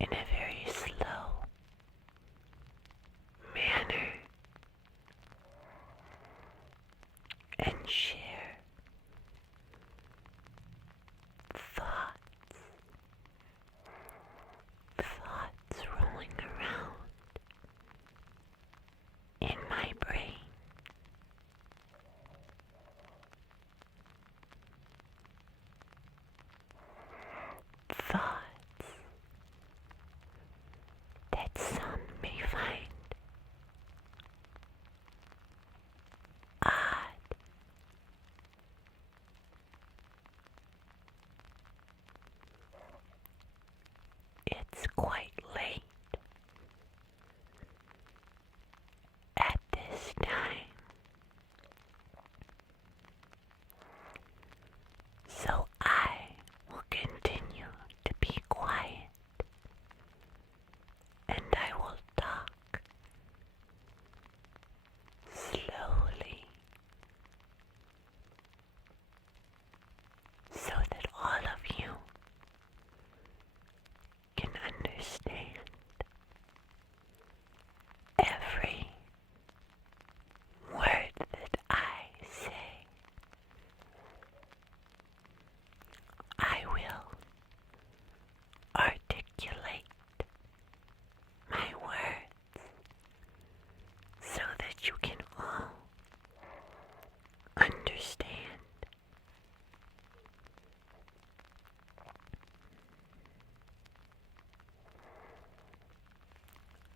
in a very slow manner and share thoughts, thoughts rolling around in my brain. Thoughts that some may find odd. It's quite late at this time, so I will continue to be quiet, and I will talk slowly so that all of you can understand every word that I say. I will articulate my words so that you can all understand.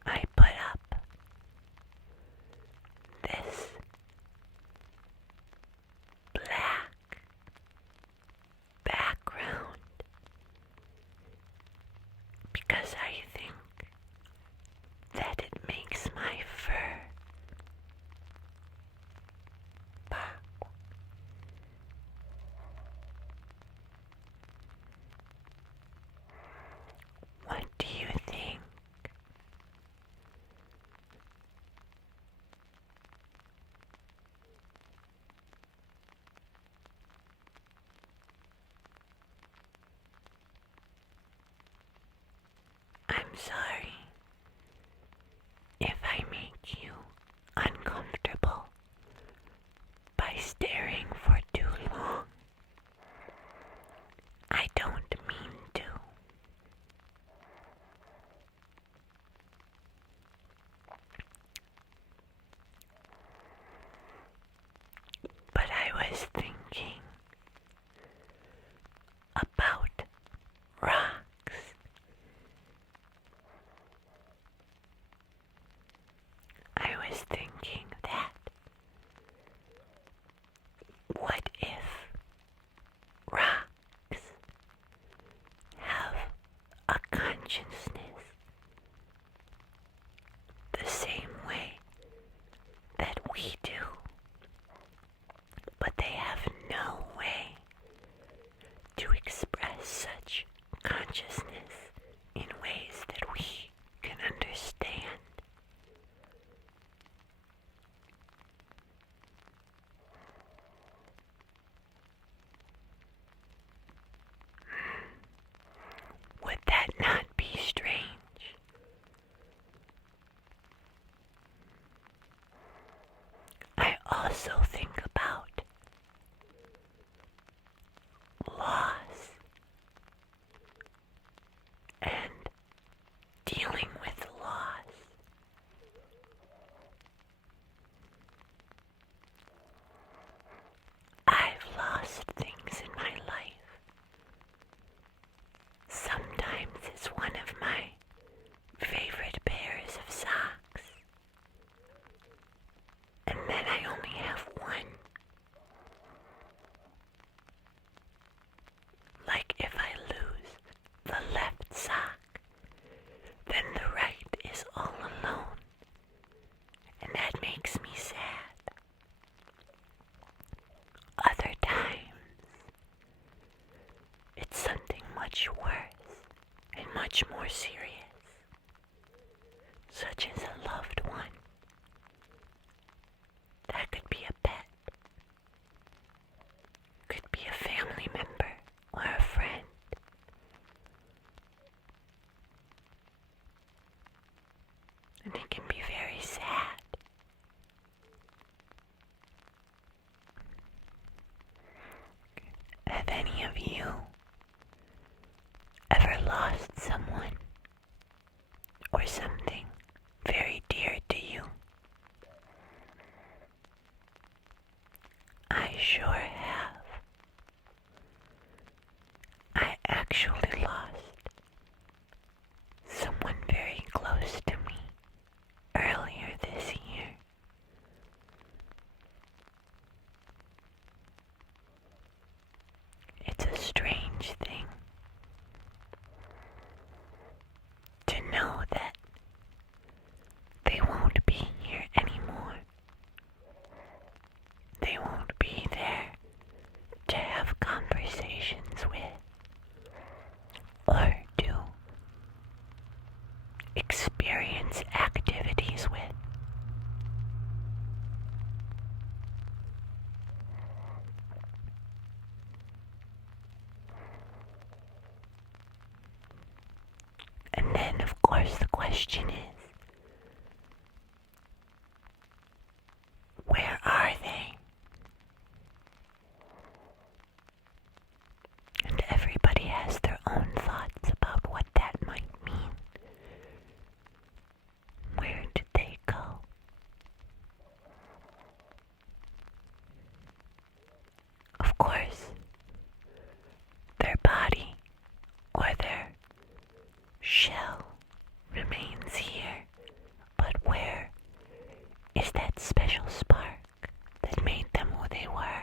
I put up this black background because I think that it makes my fur pop. What do you think? I'm sorry if I make you uncomfortable by staring for too long. I don't mean to. But I was thinking about rocks. I was thinking that what if rocks have a consciousness the same way that we do, but they have no way to express such consciousness in ways that we can understand? Would that not be strange? I also think about loss and dealing with loss. I've lost things in my life. Sometimes it's one of my favorite pairs of socks, and then I only have one. Like if I lose the left sock, then the right is all alone, and that makes me sad. Other times, it's something much worse and much more serious, such as a loved one. That could be a pet, could be a family member or a friend. you ever lost someone or something very dear to you? I sure have. I actually lost someone very close to me earlier this year. It's a strange thing to know that they won't be here anymore. They won't be there to have conversations with or to experience activities with. And then, of course, the question is, where are they? And everybody has their own thoughts about what that might mean. Where did they go? Of course, their body or their shell remains here, but where is that special spark that made them who they were?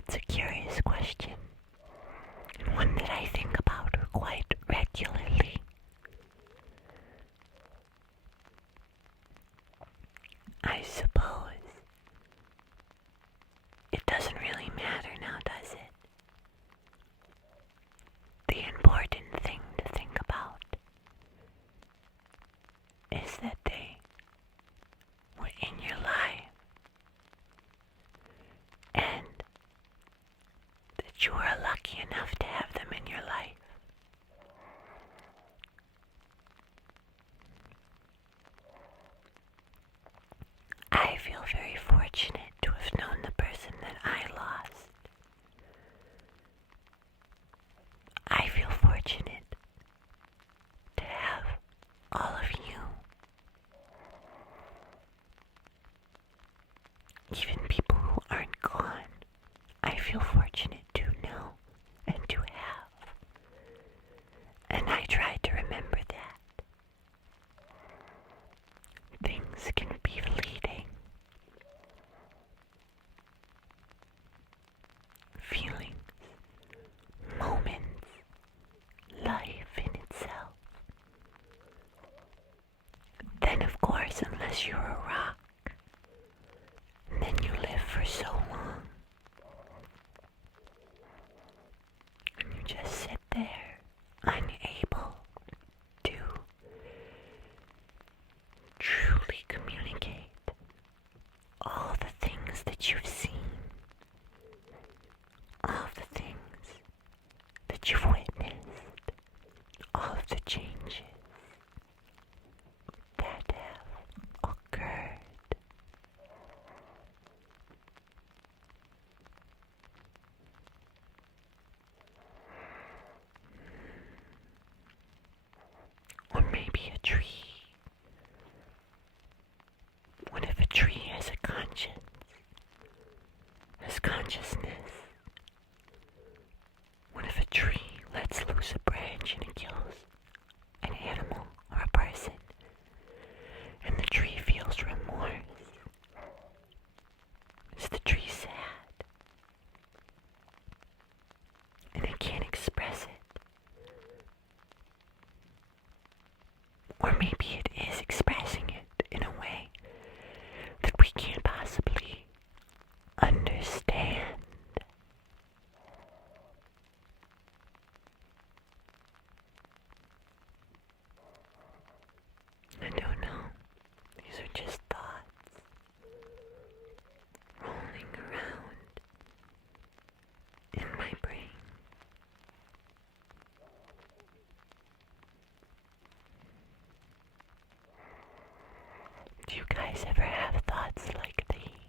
It's a curious question, and one that I think about quite regularly. I suppose it doesn't really matter now, does it? The important thing to think about is that they were in your life and that you are lucky enough to have them in your life. I feel very fortunate to have known the person that I lost. I feel fortunate to have all of you, even people who aren't gone. I feel fortunate to know and to have. And I try to remember that. Things can be fleeting. Feelings, moments, life in itself. Then, of course, unless you're a rock, and then you live for so long, and you just sit there, unable to truly communicate all the things that you've seen, all of the things that you've witnessed, all of the changes that have occurred. Or maybe a tree. What if a tree has a conscience, has consciousness? What if a tree lets loose a branch and it kills an animal or a person, and the tree feels remorse? Is the tree sad? And it can't express it. Or maybe it is expressing it in a way that we can't possibly understand. I don't know. These are just thoughts rolling around in my brain. Do you guys ever have thoughts like these?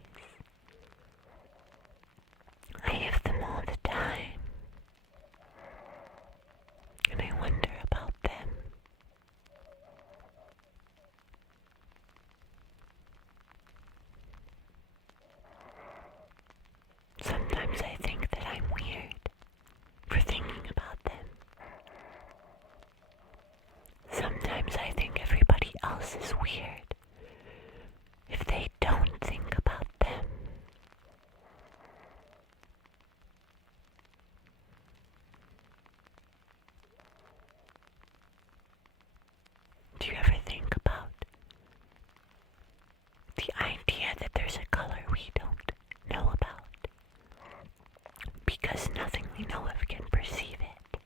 only know if it can perceive it.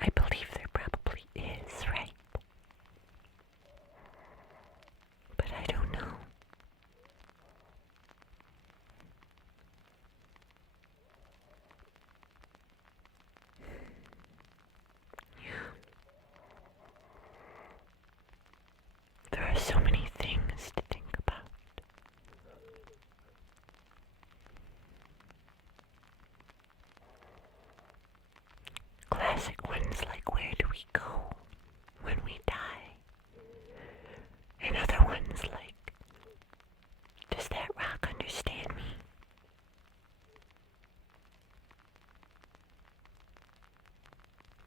I believe there probably is, right? But I don't know. There are so many things to think about. Classic ones like where do we go when we die? And other ones like, does that rock understand me?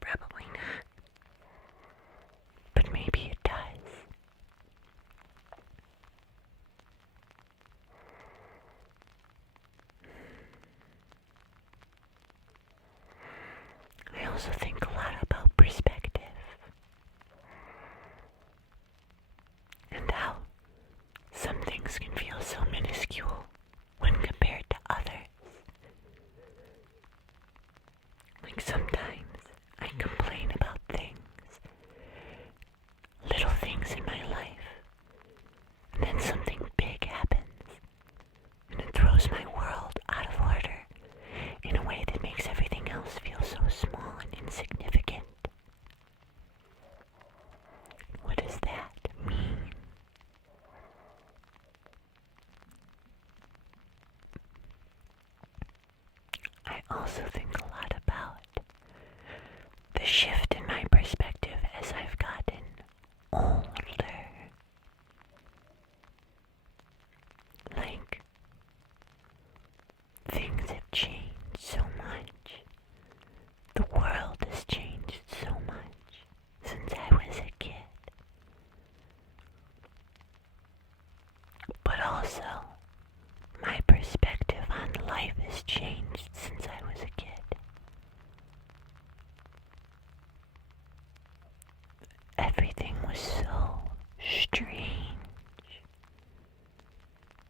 Probably not. But maybe it does. I also think a lot about perspective and how some things can feel so minuscule when compared to others. Like sometimes I complain about things, little things in my life, and then something big happens, and it throws my world out of order in a way that makes everything else feel so small and insignificant. What does that mean? I also think a lot about the shift in my perspective as I've gotten older. Like, things have changed so much. The world has changed so much since I was a kid. But also, my perspective on life has changed since I was a kid. Everything was so strange,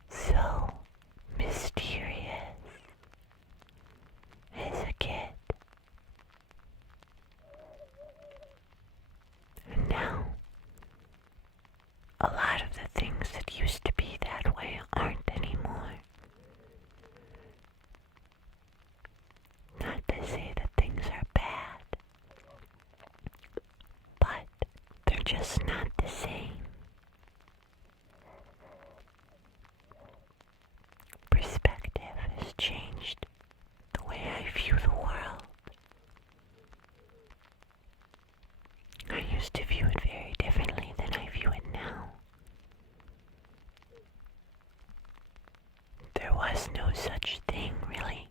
so mysterious as a kid. And now, a lot of the things that used to be that way aren't anymore. Not to say that things are bad, but they're just not the same. Perspective has changed the way I view the world. I used to view it very differently than I view it now. There was no such thing, really,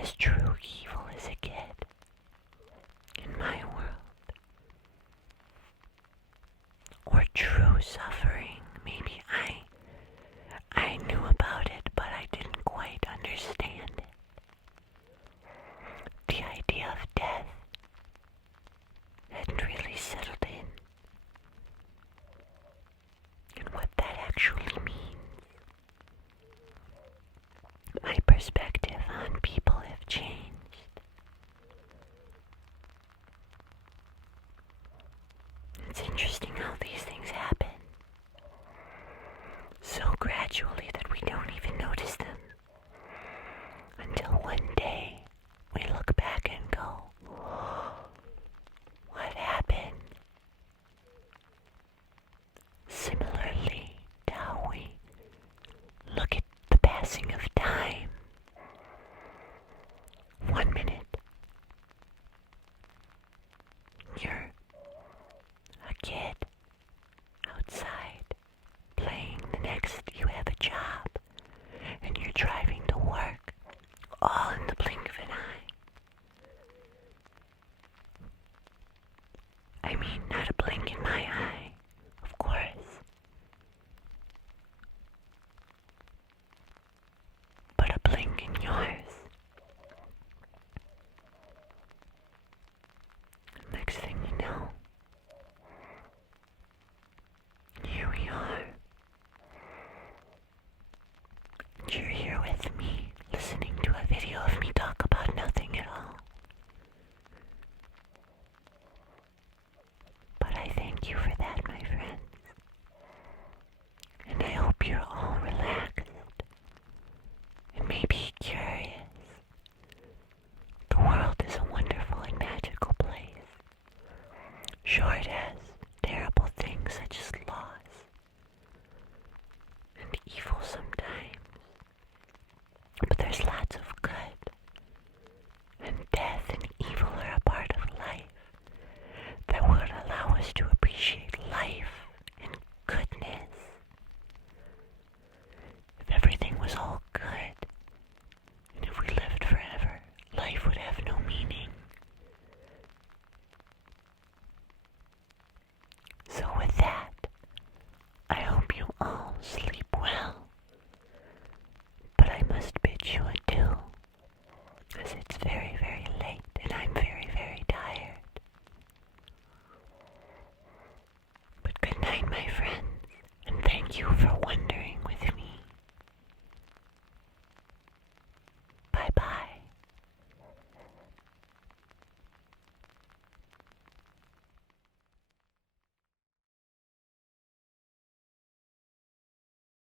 as true evil as a kid in my world. Or true suffering. Maybe I knew about it, but I didn't quite understand it. The idea of death hadn't really settled in. And what that actually means. My perspective on people have changed. It's interesting how these things happen so gradually that we don't even notice them until one day we look back and go, what happened? Similarly to how we look at the passing of time Sure, it has terrible things such as loss and evil sometimes, but there's lots of good, and death and evil are a part of life that would allow us to appreciate life and goodness. If everything was all good, and if we lived forever, life would have no meaning. So with that, I hope you all sleep well, but I must bid you adieu, as it's very, very late and I'm very, very tired. But good night, my friends, and thank you for